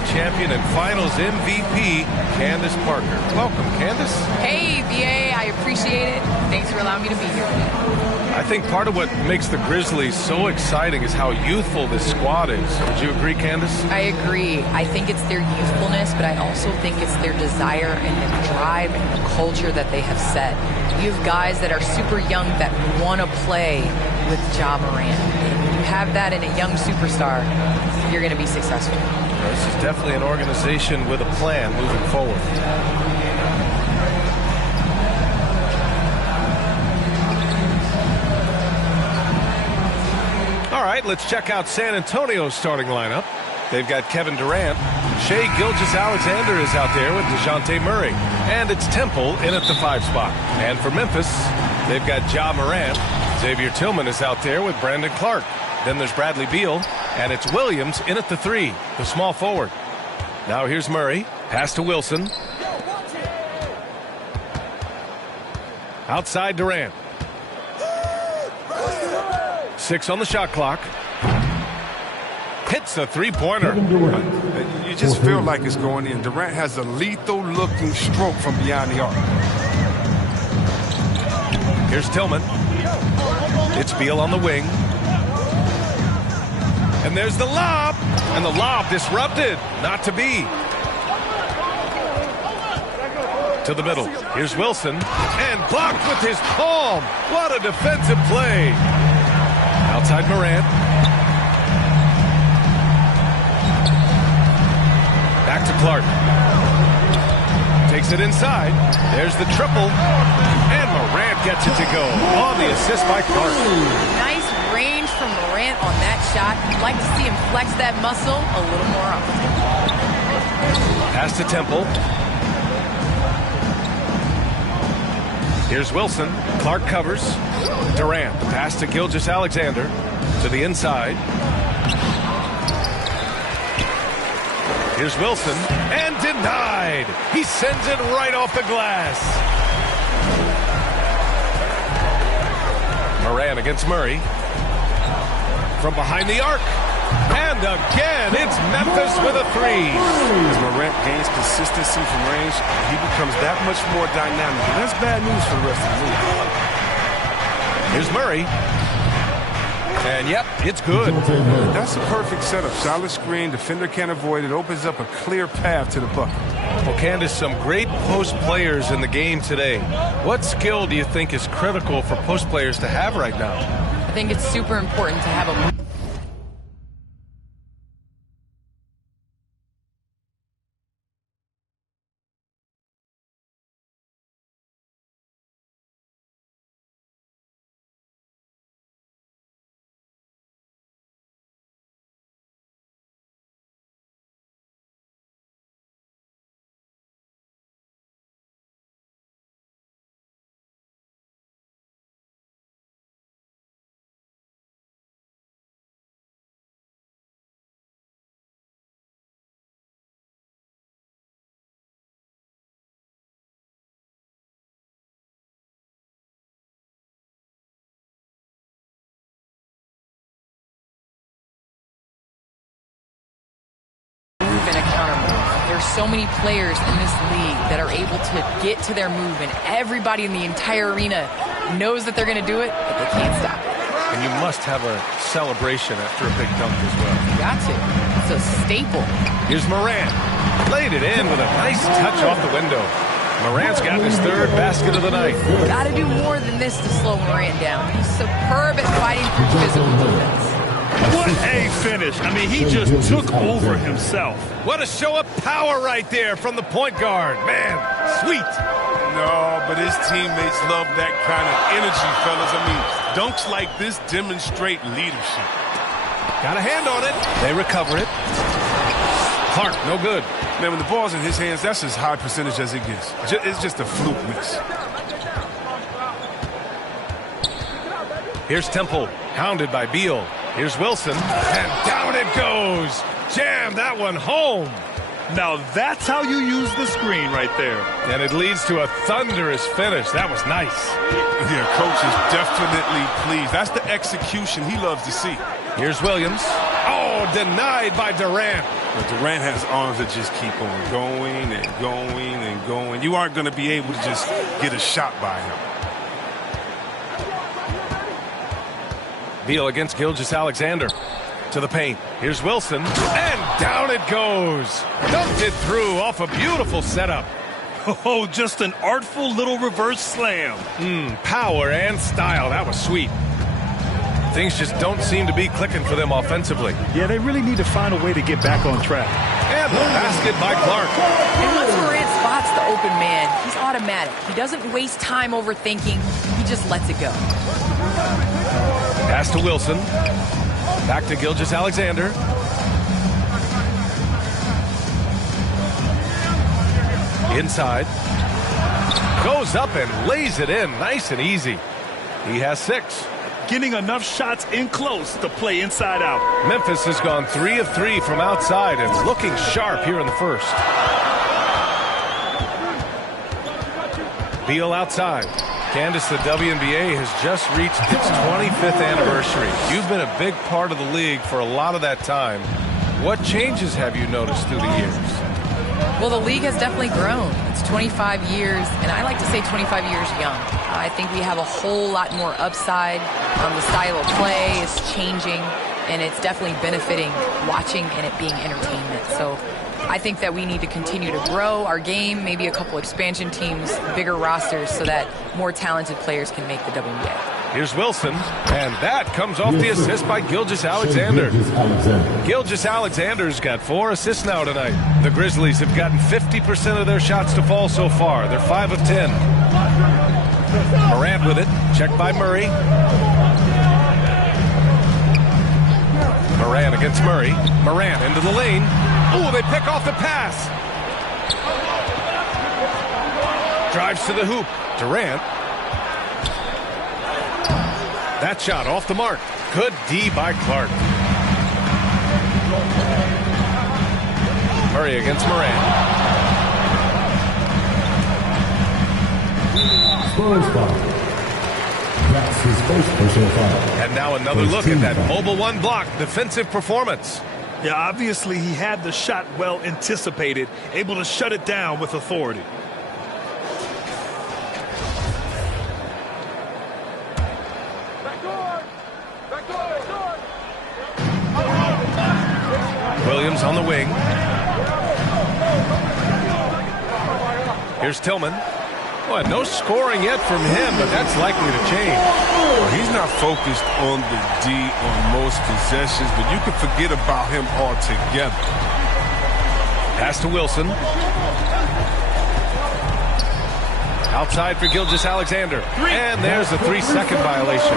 NBA champion and Finals MVP, Candace Parker. Welcome, Candace. Hey, VA. I appreciate it. Thanks for allowing me to be here today. I think part of what makes the Grizzlies so exciting is how youthful this squad is. Would you agree, Candace? I agree. I think it's their youthfulness, but I also think it's their desire and the drive and the culture that they have set. You have guys that are super young that want to play with Ja Morant. And when you have that in a young superstar, you're going to be successful. This is definitely an organization with a plan moving forward. All right, let's check out San Antonio's starting lineup. They've got Kevin Durant. Shai Gilgeous-Alexander is out there with DeJounte Murray. And it's Temple in at the 5 spot. And for Memphis, they've got Ja Morant. Xavier Tillman is out there with Brandon Clark. Then there's Bradley Beal. And it's Williams in at the 3, the small forward. Now here's Murray. Pass to Wilson. Outside Durant. 6 on the shot clock. Hits a three-pointer. You just feel like it's going in. Durant has a lethal-looking stroke from beyond the arc. Here's Tillman. It's Beal on the wing. And there's the lob. And the lob disrupted. Not to be. To the middle. Here's Wilson. And blocked with his palm. What a defensive play. Outside Morant. Back to Clark. Takes it inside. There's the triple. And Morant gets it to go. On the assist by Clark. Nice range from Morant on that shot. I'd like to see him flex that muscle a little more often. Pass to Temple. Here's Wilson. Clark covers. Durant. Pass to Gilgeous-Alexander. To the inside. Here's Wilson. And denied. He sends it right off the glass. Morant against Murray. From behind the arc. And again, it's Memphis with a 3. As Morant gains consistency from range, he becomes that much more dynamic. And that's bad news for the rest of the league. Here's Murray. And yep, it's good. That's a perfect setup. Solid screen, defender can't avoid it. Opens up a clear path to the bucket. Well, Candace, some great post players in the game today. What skill do you think is critical for post players to have right now? I think it's super important to have a and a counter move. There's so many players in this league that are able to get to their move, and everybody in the entire arena knows that they're going to do it, but they can't stop it. And you must have a celebration after a big dunk as well. You got to. It's a staple. Here's Morant. Laid it in with a nice touch off the window. Morant's got his 3rd basket of the night. Got to do more than this to slow Morant down. He's superb at fighting through physical defense. What a finish. I mean, he just took over himself. What a show of power right there from the point guard. Man, sweet. No, but his teammates love that kind of energy, fellas. I mean, dunks like this demonstrate leadership. Got a hand on it. They recover it. Clark, no good. Man, when the ball's in his hands, that's as high percentage as it gets. It's just a fluke miss. Here's Temple, hounded by Beal. Here's Wilson, and down it goes. Jam that one home. Now that's how you use the screen right there. And it leads to a thunderous finish. That was nice. Yeah, coach is definitely pleased. That's the execution he loves to see. Here's Williams. Oh, denied by Durant. But Durant has arms that just keep on going and going and going. You aren't going to be able to just get a shot by him. Beal against Gilgeous-Alexander. To the paint. Here's Wilson. And down it goes. Dumped it through off a beautiful setup. Oh, just an artful little reverse slam. Power and style. That was sweet. Things just don't seem to be clicking for them offensively. Yeah, they really need to find a way to get back on track. And the basket by Clark. And once Morant spots the open man, he's automatic. He doesn't waste time overthinking. He just lets it go. Pass to Wilson. Back to Gilgeous-Alexander. Inside. Goes up and lays it in. Nice and easy. He has 6. Getting enough shots in close to play inside out. Memphis has gone 3 of 3 from outside and looking sharp here in the first. Beal outside. Candace, the WNBA has just reached its 25th anniversary. You've been a big part of the league for a lot of that time. What changes have you noticed through the years? Well, the league has definitely grown. It's 25 years, and I like to say 25 years young. I think we have a whole lot more upside. The style of play is changing, and it's definitely benefiting watching and it being entertainment. So I think that we need to continue to grow our game, maybe a couple expansion teams, bigger rosters, so that more talented players can make the WNBA. Here's Wilson, and that comes off the assist by Gilgeous-Alexander. Gilgeous-Alexander's got 4 assists now tonight. The Grizzlies have gotten 50% of their shots to fall so far. They're 5 of 10. Morant with it, checked by Murray. Morant against Murray. Morant into the lane. Ooh, they pick off the pass. Drives to the hoop. Durant. That shot off the mark. Good D by Clark. Murray against Morant. That's his first personal foul. And now another look at that mobile 1 block defensive performance. Yeah, obviously he had the shot well anticipated, able to shut it down with authority. Williams on the wing. Here's Tillman. Well, no scoring yet from him, but that's likely to change. Well, he's not focused on the D on most possessions, but you can forget about him altogether. Pass to Wilson. Outside for Gilgeous-Alexander. And there's a 3-second violation.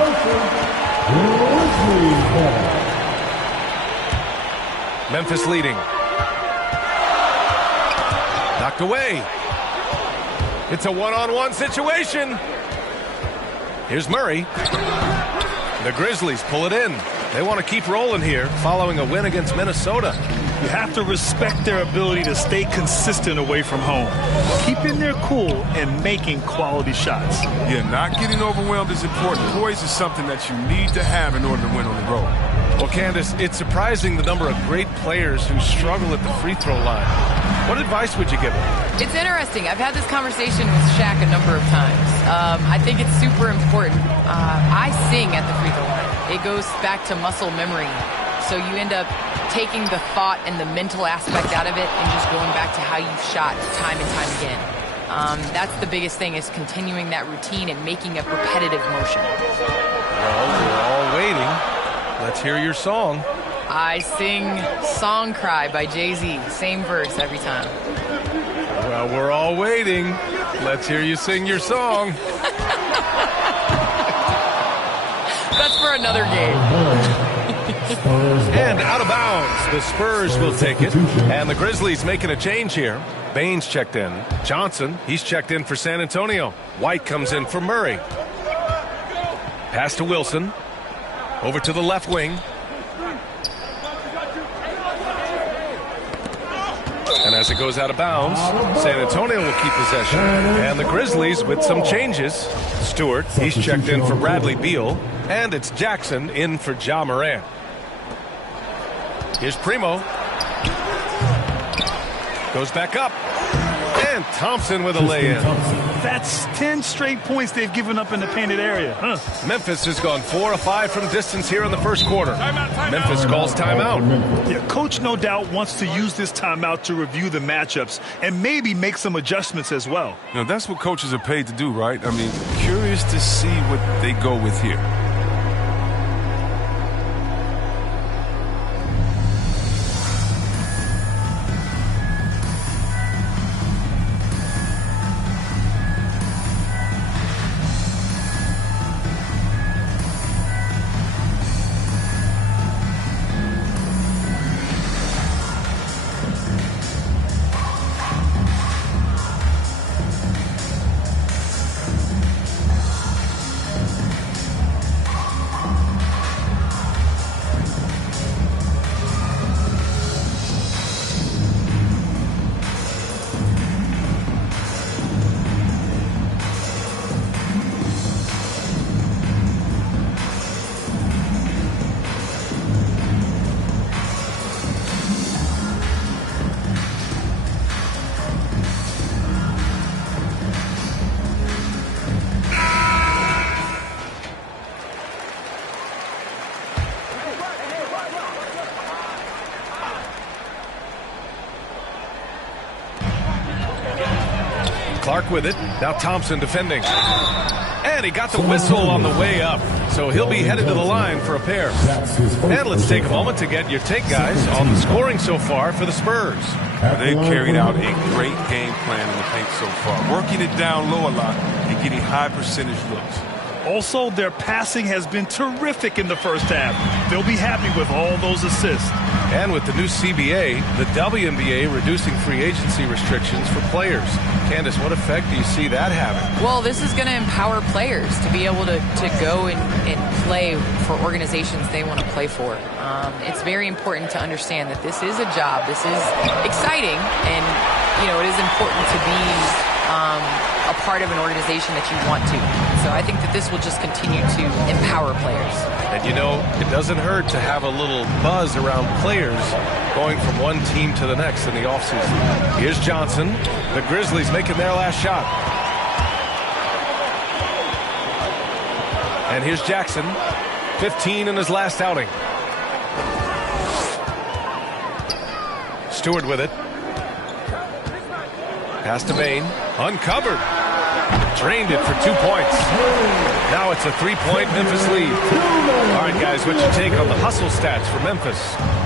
Memphis leading. Knocked away. It's a one-on-one situation. Here's Murray. The Grizzlies pull it in. They want to keep rolling here following a win against Minnesota. You have to respect their ability to stay consistent away from home, keeping their cool and making quality shots. Yeah, not getting overwhelmed is important. Poise is something that you need to have in order to win on the road. Well, Candace, it's surprising the number of great players who struggle at the free throw line. What advice would you give them? It's interesting. I've had this conversation with Shaq a number of times. I think it's super important. I sing at the free throw line. It goes back to muscle memory. So you end up taking the thought and the mental aspect out of it and just going back to how you've shot time and time again. That's the biggest thing, is continuing that routine and making a repetitive motion. Well, we're all waiting. Let's hear your song. I sing Song Cry by Jay-Z. Same verse every time. Well, we're all waiting. Let's hear you sing your song. That's for another game. And out of bounds. The Spurs will take it. And the Grizzlies making a change here. Baines checked in. Johnson, he's checked in for San Antonio. White comes in for Murray. Pass to Wilson. Over to the left wing. And as it goes out of bounds, San Antonio will keep possession. And the Grizzlies with some changes. Stewart, he's checked in for Bradley Beal. And it's Jackson in for Ja Morant. Here's Primo. Goes back up. And Thompson with a lay-in. That's 10 straight points they've given up in the painted area. Memphis has gone 4 of 5 from distance here in the first quarter. Memphis calls timeout. Yeah, coach no doubt wants to use this timeout to review the matchups and maybe make some adjustments as well. Now, that's what coaches are paid to do, right? I mean, curious to see what they go with here. Clark with it. Now Thompson defending. And he got the whistle on the way up. So he'll be headed to the line for a pair. And let's take a moment to get your take, guys, on the scoring so far for the Spurs. They've carried out a great game plan in the paint so far, working it down low a lot and getting high percentage looks. Also, their passing has been terrific in the first half. They'll be happy with all those assists. And with the new CBA, the WNBA reducing free agency restrictions for players. Candace, what effect do you see that having? Well, this is going to empower players to be able to go and play for organizations they want to play for. It's very important to understand that this is a job. This is exciting, and it is important to be a part of an organization that you want to. So I think that this will just continue to empower players. And it doesn't hurt to have a little buzz around players going from one team to the next in the offseason. Here's Johnson. The Grizzlies making their last shot. And here's Jackson. 15 in his last outing. Stewart with it. Pass to Bain. Uncovered. Drained it for 2 points. Now it's a 3-point Memphis lead. All right, guys, what's your take on the hustle stats for Memphis?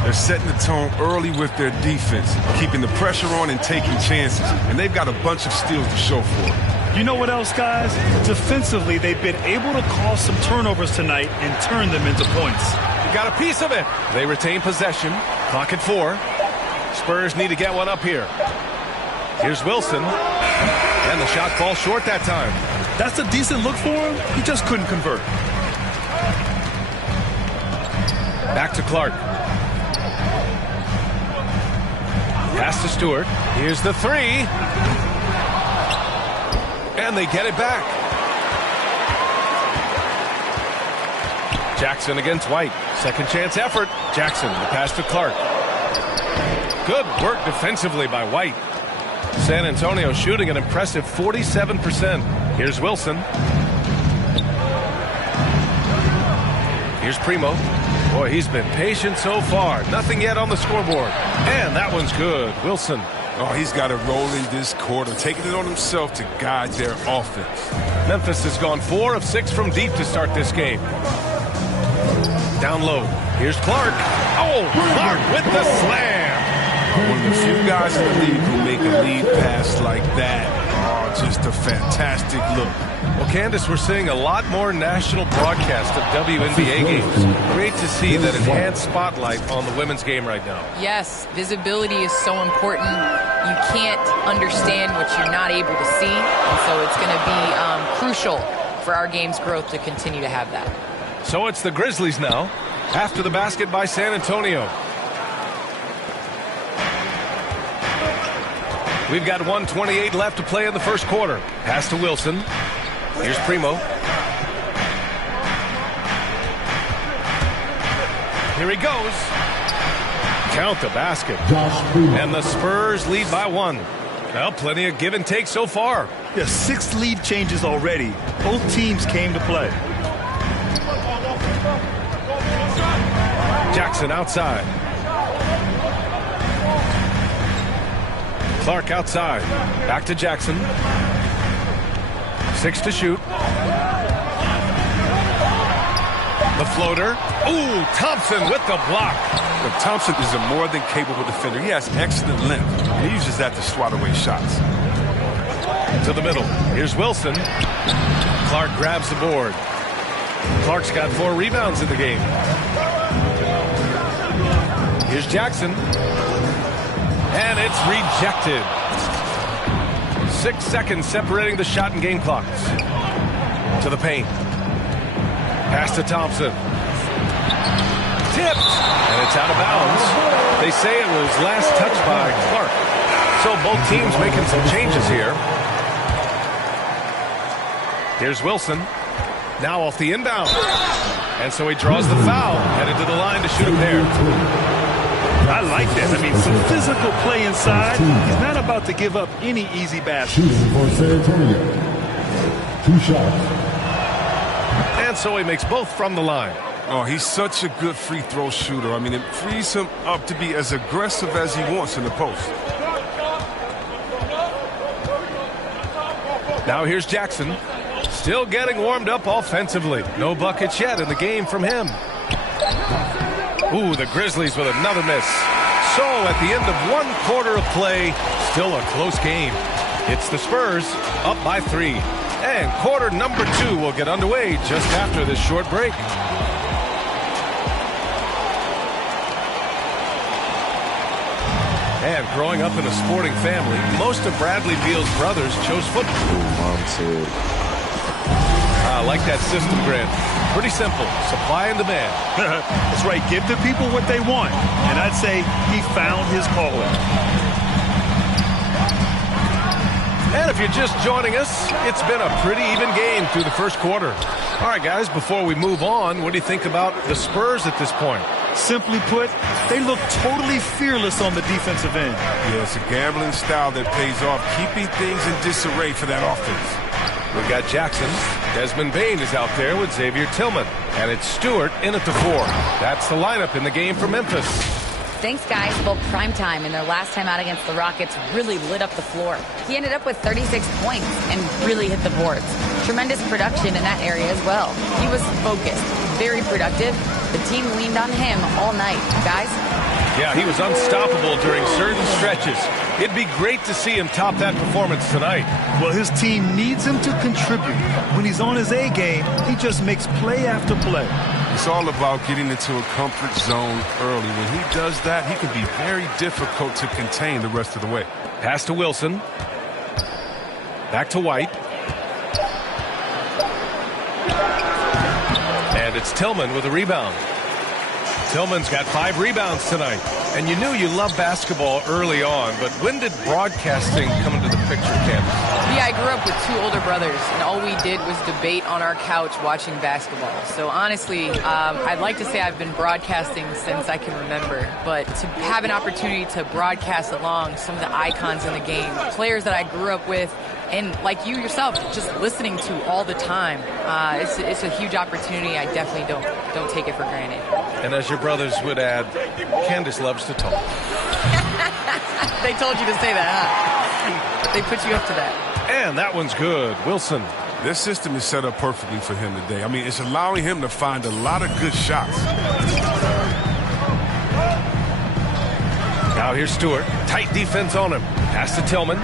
They're setting the tone early with their defense, keeping the pressure on and taking chances. And they've got a bunch of steals to show for it. You know what else, guys? Defensively, they've been able to cause some turnovers tonight and turn them into points. You got a piece of it. They retain possession. Clock at 4. Spurs need to get one up here. Here's Wilson. And the shot falls short that time. That's a decent look for him. He just couldn't convert. Back to Clark. Pass to Stewart. Here's the 3. And they get it back. Jackson against White. Second chance effort. Jackson, the pass to Clark. Good work defensively by White. San Antonio shooting an impressive 47%. Here's Wilson. Here's Primo. Boy, he's been patient so far. Nothing yet on the scoreboard. And that one's good. Wilson. Oh, he's got it rolling this quarter, taking it on himself to guide their offense. Memphis has gone 4 of 6 from deep to start this game. Down low. Here's Clark. Oh, Clark with the slam. One of the few guys in the league who make a lead pass like that. Oh, just a fantastic look. Well, Candace, we're seeing a lot more national broadcast of WNBA games. Great to see that enhanced spotlight on the women's game right now. Yes, visibility is so important. You can't understand what you're not able to see, and so it's going to be crucial for our game's growth to continue to have that. So it's the Grizzlies now, after the basket by San Antonio. We've got 1:28 left to play in the first quarter. Pass to Wilson. Here's Primo. Here he goes. Count the basket. Josh Freeman. And the Spurs lead by 1. Well, plenty of give and take so far. Yeah, 6 lead changes already. Both teams came to play. Jackson outside. Clark outside. Back to Jackson. 6 to shoot. The floater. Ooh, Thompson with the block. But Thompson is a more than capable defender. He has excellent length, and he uses that to swat away shots. To the middle. Here's Wilson. Clark grabs the board. Clark's got 4 rebounds in the game. Here's Jackson. And it's rejected. 6 seconds separating the shot and game clocks. To the paint. Pass to Thompson. Tipped. And it's out of bounds. They say it was last touched by Clark. So both teams making some changes here. Here's Wilson. Now off the inbound. And so he draws the foul. Headed to the line to shoot a pair. I like that. I mean, some physical play inside. He's not about to give up any easy baskets. Shooting for San Antonio. 2 shots. And so he makes both from the line. Oh, he's such a good free throw shooter. I mean, it frees him up to be as aggressive as he wants in the post. Now here's Jackson. Still getting warmed up offensively. No buckets yet in the game from him. Ooh, the Grizzlies with another miss. So at the end of 1 quarter of play, still a close game. It's the Spurs up by 3. And quarter number 2 will get underway just after this short break. And growing up in a sporting family, most of Bradley Beal's brothers chose football. Mom said. I like that system, Grant. Pretty simple. Supply and demand. That's right. Give the people what they want. And I'd say he found his calling. And if you're just joining us, it's been a pretty even game through the first quarter. All right, guys, before we move on, what do you think about the Spurs at this point? Simply put, they look totally fearless on the defensive end. Yeah, it's a gambling style that pays off, keeping things in disarray for that offense. We've got Jackson. Desmond Bane is out there with Xavier Tillman. And it's Stewart in at the 4. That's the lineup in the game for Memphis. Thanks, guys. Well, primetime in their last time out against the Rockets really lit up the floor. He ended up with 36 points and really hit the boards. Tremendous production in that area as well. He was focused, very productive. The team leaned on him all night. Guys? Yeah, he was unstoppable during certain stretches. It'd be great to see him top that performance tonight. Well, his team needs him to contribute. When he's on his A game, he just makes play after play. It's all about getting into a comfort zone early. When he does that, he can be very difficult to contain the rest of the way. Pass to Wilson. Back to White. And it's Tillman with a rebound. Tillman's got 5 rebounds tonight. And you knew you loved basketball early on, but when did broadcasting come into the picture, Candace? Yeah, I grew up with 2 older brothers, and all we did was debate on our couch watching basketball. So honestly, I'd like to say I've been broadcasting since I can remember, but to have an opportunity to broadcast along some of the icons in the game, players that I grew up with, and like you yourself, just listening to all the time, it's a huge opportunity. I definitely don't take it for granted. And as your brothers would add, Candace loves to talk. They told you to say that, huh? They put you up to that. And that one's good. Wilson. This system is set up perfectly for him today. I mean, it's allowing him to find a lot of good shots. Now here's Stewart. Tight defense on him. Pass to Tillman.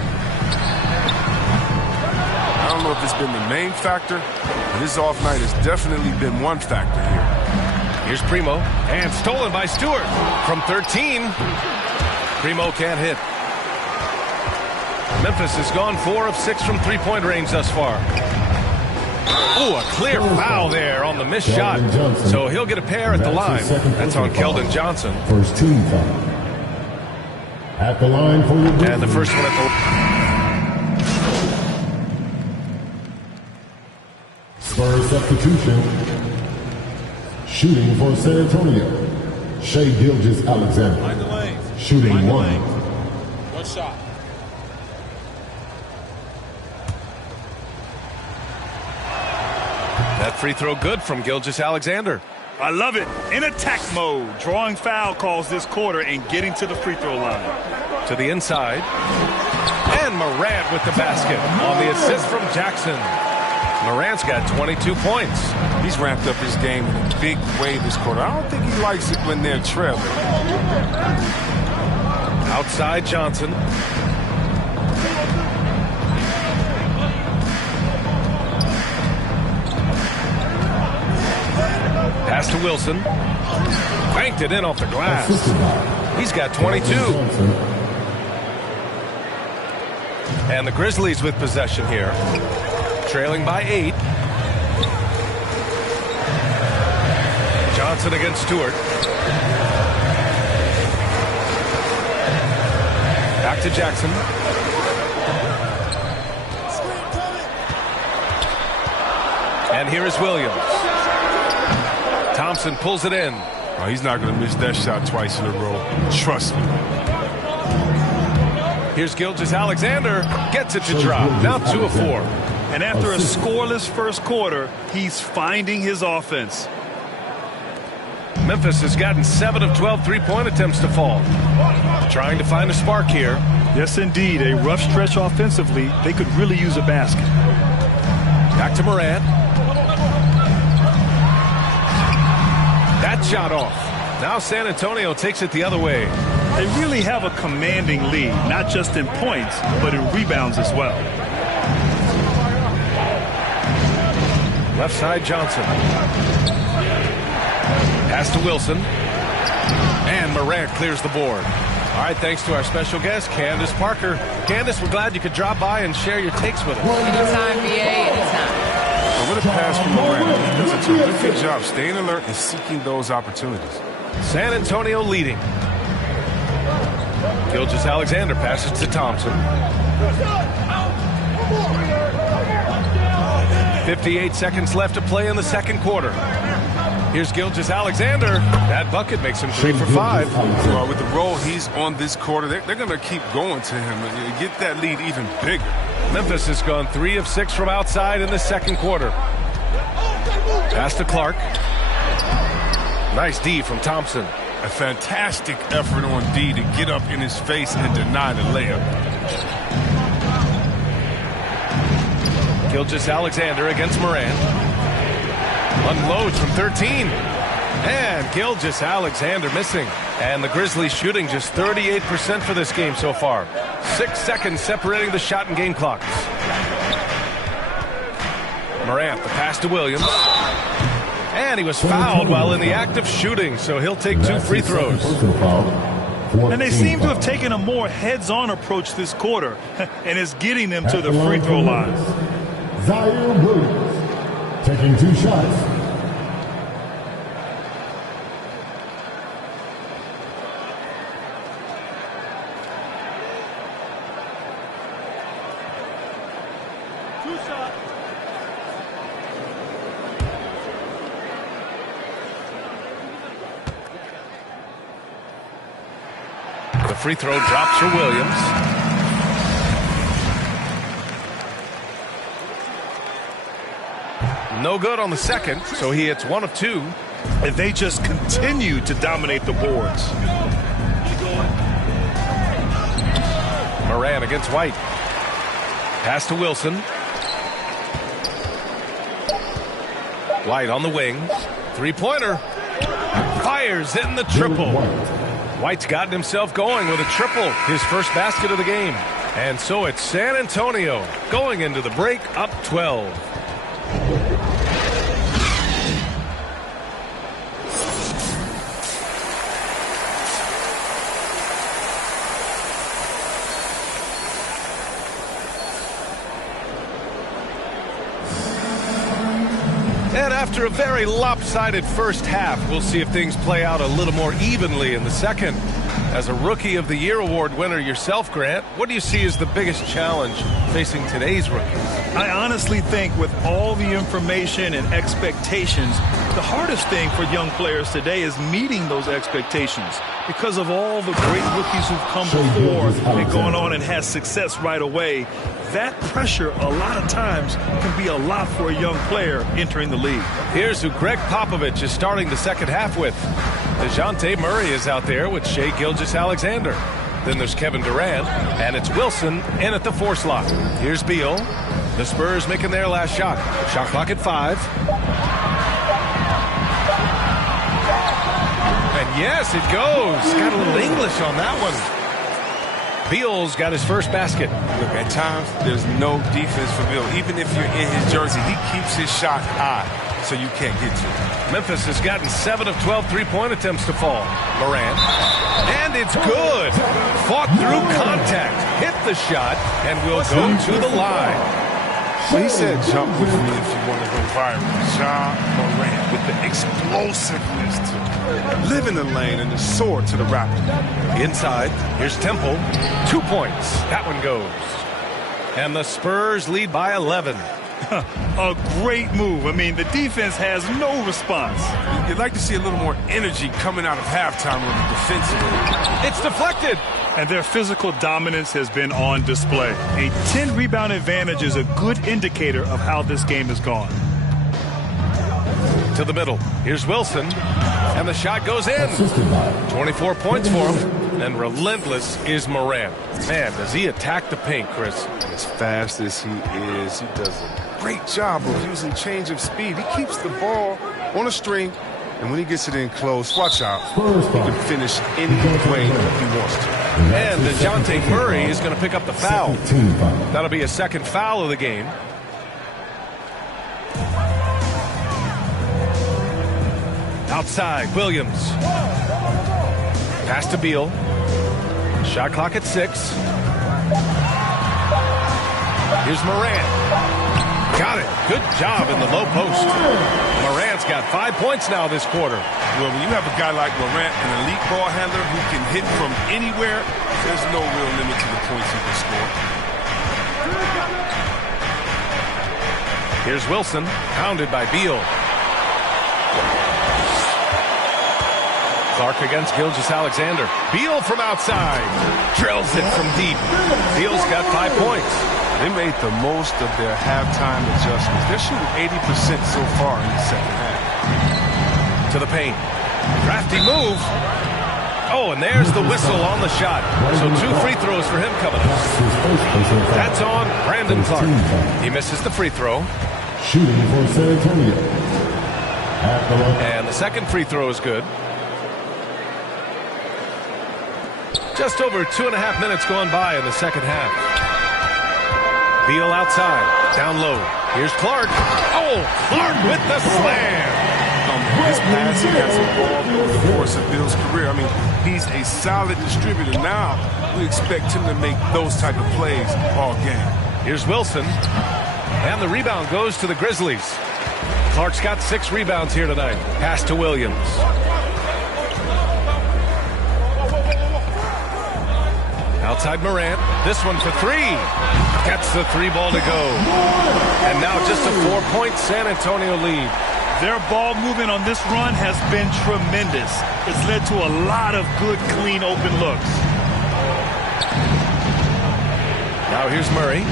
I don't know if it's been the main factor, but his off night has definitely been one factor here. Here's Primo. And stolen by Stewart. From 13. Primo can't hit. Memphis has gone 4 of 6 from three-point range thus far. Ooh, a clear foul there on the missed shot. So he'll get a pair at the line. That's on Keldon Johnson. First team foul. At the line for your And the first one at the Spurs substitution. Shooting for San Antonio. Shai Gilgeous-Alexander. Shooting one. One shot. That free throw good from Gilgeous-Alexander. I love it. In attack mode, drawing foul calls this quarter and getting to the free throw line. To the inside. And Morant with the basket on the assist from Jackson. Morant's got 22 points. He's ramped up his game in a big way this quarter. I don't think he likes it when they're trailing. Outside Johnson. Pass to Wilson. Banked it in off the glass. He's got 22. And the Grizzlies with possession here. Trailing by 8. Johnson against Stewart. Back to Jackson. And here is Williams. Thompson pulls it in. Oh, he's not going to miss that shot twice in a row. Trust me. Here's Gilgeous-Alexander. Gets it to drop. Now 2 of 4. And after a scoreless first quarter, he's finding his offense. Memphis has gotten 7 of 12 three-point attempts to fall. Trying to find a spark here. Yes, indeed. A rough stretch offensively. They could really use a basket. Back to Morant. That shot off. Now San Antonio takes it the other way. They really have a commanding lead, not just in points, but in rebounds as well. Left side Johnson. Pass to Wilson. And Morant clears the board. All right, thanks to our special guest, Candace Parker. Candace, we're glad you could drop by and share your takes with us. Anytime, BA, anytime. What a pass from Morant. He does a terrific job staying alert and seeking those opportunities. San Antonio leading. Gilgeous-Alexander passes to Thompson. 58 seconds left to play in the second quarter. Here's Gilgeous-Alexander. That bucket makes him 3 for 5. Well, with the role he's on this quarter, they're going to keep going to him and get that lead even bigger. Memphis has gone 3 of 6 from outside in the second quarter. Pass to Clark. Nice D from Thompson. A fantastic effort on D to get up in his face and deny the layup. Gilgeous-Alexander against Morant. Unloads from 13. And Gilgeous-Alexander missing. And the Grizzlies shooting just 38% for this game so far. 6 seconds separating the shot and game clocks. Morant, the pass to Williams. And he was fouled while in the act of shooting, so he'll take 2 free throws. And they seem to have taken a more heads-on approach this quarter, and it's getting them to the free throw line. Zaire Williams taking 2 shots. The free throw drops for Williams. No good on the second, so he hits 1 of 2. And they just continue to dominate the boards. Morant against White. Pass to Wilson. White on the wing. Three-pointer. Fires in the triple. White's gotten himself going with a triple, his first basket of the game. And so it's San Antonio going into the break up 12. And after a very lopsided first half, we'll see if things play out a little more evenly in the second. As a Rookie of the Year award winner yourself, Grant, what do you see as the biggest challenge facing today's rookies? I honestly think with all the information and expectations, the hardest thing for young players today is meeting those expectations because of all the great rookies who've come before and gone on and had success right away. That pressure a lot of times can be a lot for a young player entering the league. Here's who Greg Popovich is starting the second half with. DeJounte Murray is out there with Shai Gilgeous-Alexander. Then there's Kevin Durant, and it's Wilson in at the 4 slot. Here's Beal. The Spurs making their last shot. Shot clock at 5. And yes, it goes. Got a little English on that one. Beal's got his first basket. Look, at times, there's no defense for Beal. Even if you're in his jersey, he keeps his shot high so you can't get to it. Memphis has gotten 7 of 12 three-point attempts to fall. Morant. And it's good. Fought through contact. Hit the shot and will go to the line. Well, he said jump with me if you want to go viral. Ja Morant with the explosiveness to live in the lane and the sword to the Raptors. Inside, here's Temple. 2 points. That one goes. And the Spurs lead by 11. A great move. I mean, the defense has no response. You'd like to see a little more energy coming out of halftime on the defensive end. It's deflected. And their physical dominance has been on display. A 10-rebound advantage is a good indicator of how this game has gone. To the middle. Here's Wilson. And the shot goes in. 24 points for him. And relentless is Morant. Man, does he attack the paint, Chris. As fast as he is, he does a great job of using change of speed. He keeps the ball on a string. And when he gets it in close, watch out. He can finish any way he wants to. And DeJounte Murray is going to pick up the foul. That'll be a second foul of the game. Outside, Williams. Pass to Beal. Shot clock at 6. Here's Morant. Got it. Good job in the low post. Morant's got 5 points now this quarter. Well, when you have a guy like Morant, an elite ball handler who can hit from anywhere, there's no real limit to the points he can score. Here's Wilson, pounded by Beal. Clark against Gilgeous-Alexander. Beal from outside. Drills it from deep. Beal's got 5 points. They made the most of their halftime adjustments. They're shooting 80% so far in the second half. To the paint. Crafty move. Oh, and there's the whistle on the shot. So 2 free throws for him coming up. That's on Brandon Clark. He misses the free throw. Shooting for San Antonio. And the second free throw is good. Just over 2.5 minutes gone by in the second half. Beal outside, down low. Here's Clark. Oh, Clark with the slam. His passing has evolved over the course of Beal's career. I mean, he's a solid distributor. Now we expect him to make those type of plays all game. Here's Wilson. And the rebound goes to the Grizzlies. Clark's got 6 rebounds here tonight. Pass to Williams. Outside Morant. This one for 3. Gets the 3 ball to go. And now just a 4-point San Antonio lead. Their ball movement on this run has been tremendous. It's led to a lot of good, clean, open looks. Now here's Murray.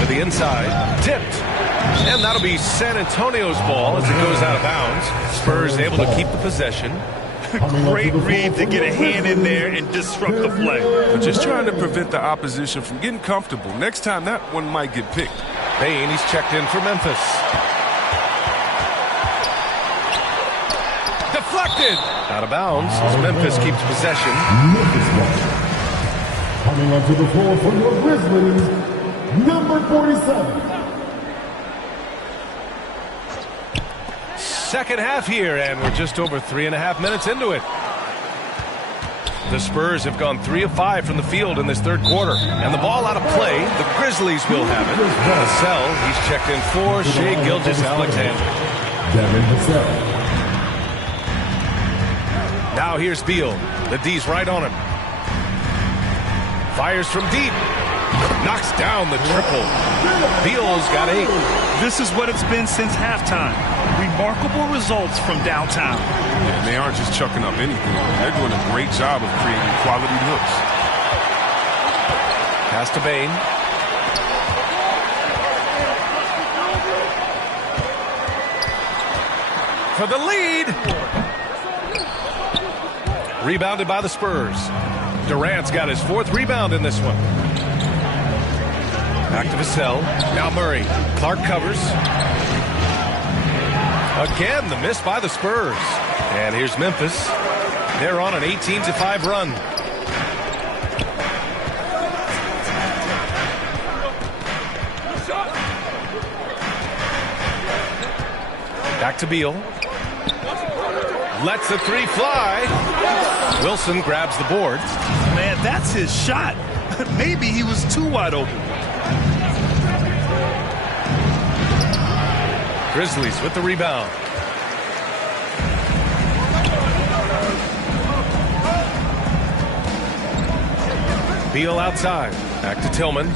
To the inside. Tipped. And that'll be San Antonio's ball as it goes out of bounds. Spurs able to keep the possession. Great read to get a hand in there and disrupt the play. But just trying to prevent the opposition from getting comfortable. Next time, that one might get picked. Payne, he's checked in for Memphis. Deflected. Out of bounds as Memphis keeps possession. Coming onto the floor for the Grizzlies, number 47. Second half here, and we're just over 3.5 minutes into it. The Spurs have gone 3 of 5 from the field in this third quarter. And the ball out of play, the Grizzlies will have it. Vassell, he's checked in for Shai Gilgeous-Alexander. Now here's Beal. The D's right on him. Fires from deep. Knocks down the triple. Beal's got 8. This is what it's been since halftime. Remarkable results from downtown. Yeah, and they aren't just chucking up anything. They're doing a great job of creating quality looks. Pass to Bain. For the lead. Rebounded by the Spurs. Durant's got his 4th rebound in this one. Back to Vassell. Now Murray. Clark covers. Again, the miss by the Spurs. And here's Memphis. They're on an 18-5 run. Back to Beal. Lets the 3 fly. Wilson grabs the board. Man, that's his shot. Maybe he was too wide open. Grizzlies with the rebound. Beal outside. Back to Tillman.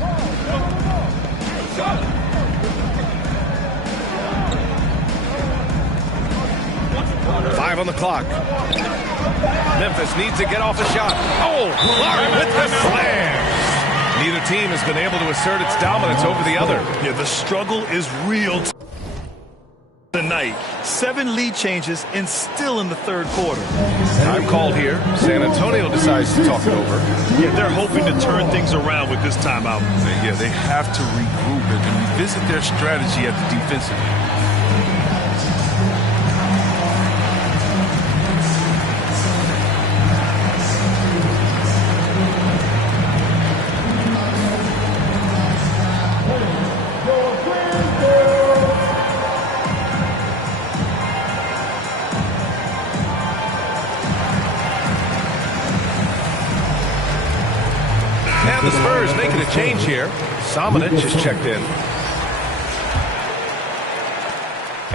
Five on the clock. Memphis needs to get off a shot. Oh, Clark with the slam. Neither team has been able to assert its dominance over the other. Yeah, the struggle is real tonight. 7 lead changes and still in the 3rd quarter. Time called here. San Antonio decides to talk it over. Yeah, they're hoping to turn things around with this timeout. Yeah, they have to regroup and revisit their strategy at the defensive end. And the Spurs making a change here. Samanic is checked in.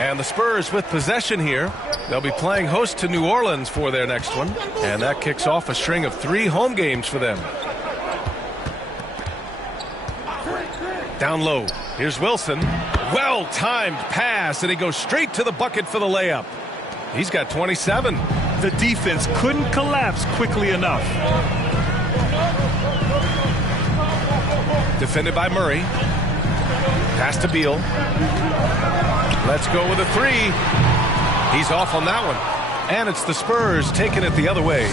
And the Spurs with possession here. They'll be playing host to New Orleans for their next one. And that kicks off a string of 3 home games for them. Down low. Here's Wilson. Well-timed pass, and he goes straight to the bucket for the layup. He's got 27. The defense couldn't collapse quickly enough. Defended by Murray. Pass to Beal. Let's go with a 3. He's off on that one. And it's the Spurs taking it the other way.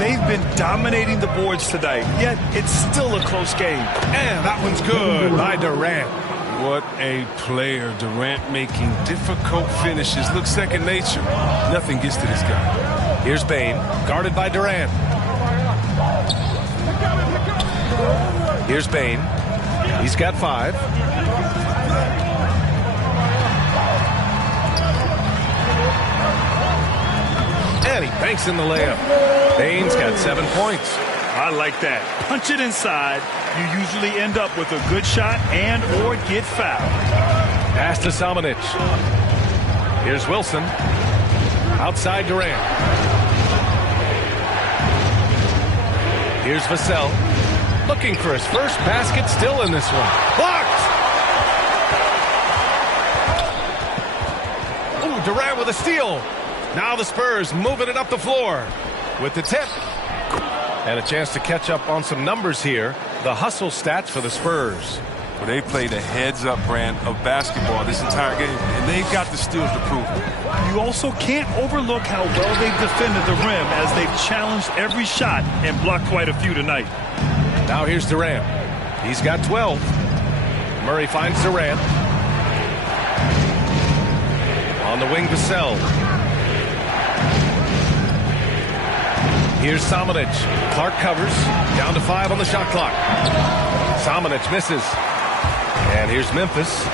They've been dominating the boards tonight, yet it's still a close game. And that one's good by Durant. What a player. Durant making difficult finishes look second nature. Nothing gets to this guy. Here's Bain, guarded by Durant. Here's Bain. He's got 5. And he banks in the layup. Bain's got 7 points. I like that. Punch it inside. You usually end up with a good shot and or get fouled. Pass to Samanic. Here's Wilson. Outside Durant. Here's Vassell. Looking for his first basket, still in this one. Blocked! Ooh, Durant with a steal. Now the Spurs moving it up the floor with the tip. And a chance to catch up on some numbers here. The hustle stats for the Spurs. Well, they played a heads-up brand of basketball this entire game, and they've got the steals to prove it. You also can't overlook how well they've defended the rim as they've challenged every shot and blocked quite a few tonight. Now here's Durant. He's got 12. Murray finds Durant. On the wing, Vassell. Here's Samanic. Clark covers. Down to 5 on the shot clock. Samanic misses. And here's Memphis.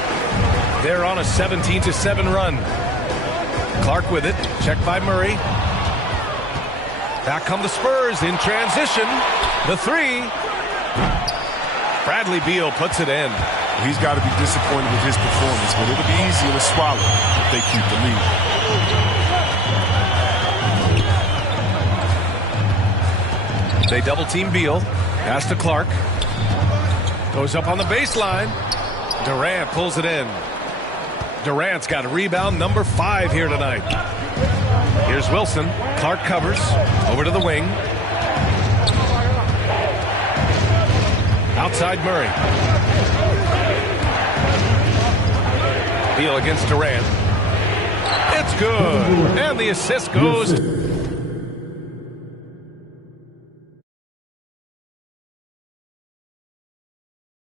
They're on a 17-7 run. Clark with it. Checked by Murray. Back come the Spurs in transition. The 3. Bradley Beal puts it in. He's got to be disappointed with his performance, but it'll be easier to swallow if they keep the lead. They double team Beal. Pass to Clark. Goes up on the baseline. Durant pulls it in. Durant's got rebound number 5 here tonight. Here's Wilson. Clark covers. Over to the wing. Outside Murray. Beal against Durant. It's good. And the assist goes